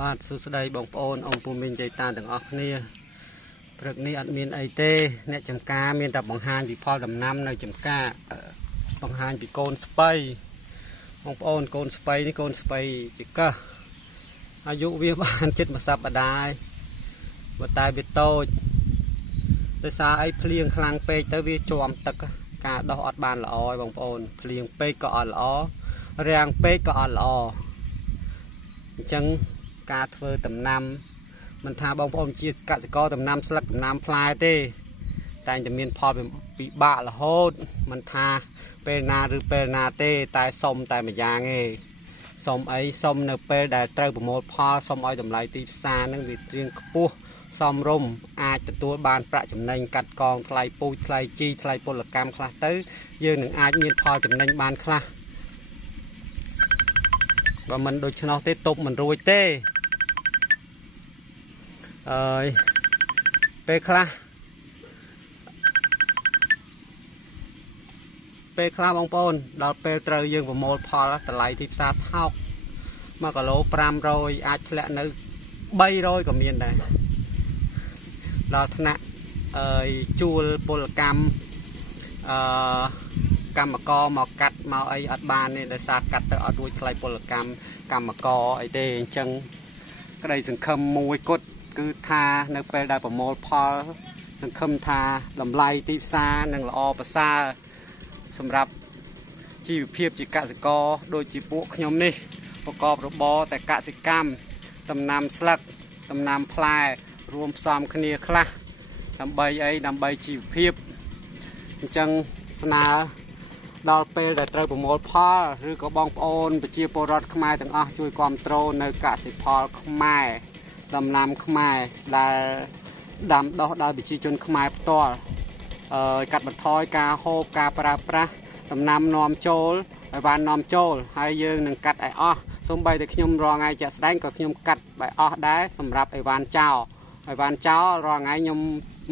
បាទសួស្តីបងប្អូនអង្គពូមីងចៃតាទាំងអស់គ្នាព្រឹកនេះអត់មានអីទេអ្នកចំការមានតែបង្ហាញពីផលដំណាំនៅចំការបង្ហាញពីកូនស្បៃបងប្អូនកូនស្បៃនេះកូនស្បៃជាកោះអាយុវាបានជិតមួយសប្តាហ៍បើតែវាតូចដោយសារអីភ្លៀងខ្លាំងពេកទៅវាជាប់ទឹកការដោះអត់បានល្អឯងបងប្អូនភ្លៀងពេកក៏អត់ល្អរាំងពេកក៏អត់ល្អអញ្ចឹងការធ្វើដំណាំមិនថាបងប្អូនជាកសិករដំណាំស្លឹកដំណាំផ្លែទេតែจะមានផលពិបាករហូតមិនថាពេលណាឬពេលណាទេតែសុំតែម្យ៉ាងឯងសុំអីសុំនៅពេលដែលត្រូវប្រមូលផលសុំឲ្យតម្លៃទីផ្សារនឹងវាត្រៀងខ្ពស់សមរម្យអាចទទួលបានប្រាក់ចំណេញកាត់កងថ្លៃពូជថ្លៃជីថ្លៃពលកម្មខ្លះទៅយើងនឹងអាចមានផលចំណេញបានខ្លះបើមិនដូច្នោះទេទប់មិនរួចទេអើយពេលខ្លះបងប្អូនដល់ពេលត្រូវយើងប្រមូលផលតម្លៃទីផ្សារថោក1គីឡូ500អាចធ្លាក់នៅ300ក៏មានដែរដល់ថ្នាក់ជួលពលកម្មកម្មករមកកាត់មកអីអត់បានទេដោយសារកាត់ទៅអត់រួចថ្លៃពលកម្មកម្មករអីទេអញ្ចឹងក្តីសង្ឃឹមមួយគត់គឺថានៅពេលដែលប្រមូលផលសង្ឃឹមថាតម្លៃទីផ្សារនឹងល្អប្រសើរសម្រាប់ជីវភាពជាកសិករដូចជាពួកខ្ញុំនេះប្រកបរបរតែកសិកម្មដំណាំស្លឹកដំណាំផ្លែរួមផ្សំគ្នាខ្លះដើម្បីអីដើម្បីជីវភាពអញ្ចឹងស្នើដល់ពេលដែលត្រូវប្រមូលផលឬក៏បងប្អូនប្រជាពលរដ្ឋខ្មែរទាំងអស់ជួយគ្រប់គ្រងនៅកសិផលខ្មែរដំណាំខ្មែរដែលដាំដុះដោយប្រជាជនខ្មែរផ្ទាល់កាត់បន្ថយការហូបការប្រើប្រាស់ដំណាំនាំចូលឲ្យបាននាំចូលហើយយើងនឹងកាត់ឲ្យអស់សូម្បីតែខ្ញុំរាល់ថ្ងៃជាក់ស្ដែងក៏ខ្ញុំកាត់ឲ្យអស់ដែរសម្រាប់អីវ៉ាន់ចោលរាល់ថ្ងៃខ្ញុំ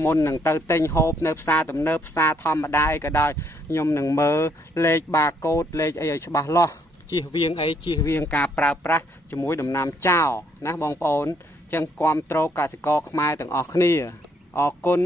មុននឹងទៅទិញហូបនៅផ្សារទំនើបផ្សារធម្មតាអីក៏ដោយខ្ញុំនឹងមើលលេខបាកូដលេខអីឲ្យច្បាស់លាស់ជៀសវាងការប្រើប្រាស់ជាមួយដំណាំចោលណាបងប្អូនចឹងគ្រប់គ្រងកសិករខ្មែរទាំងអស់គ្នាអរគុណ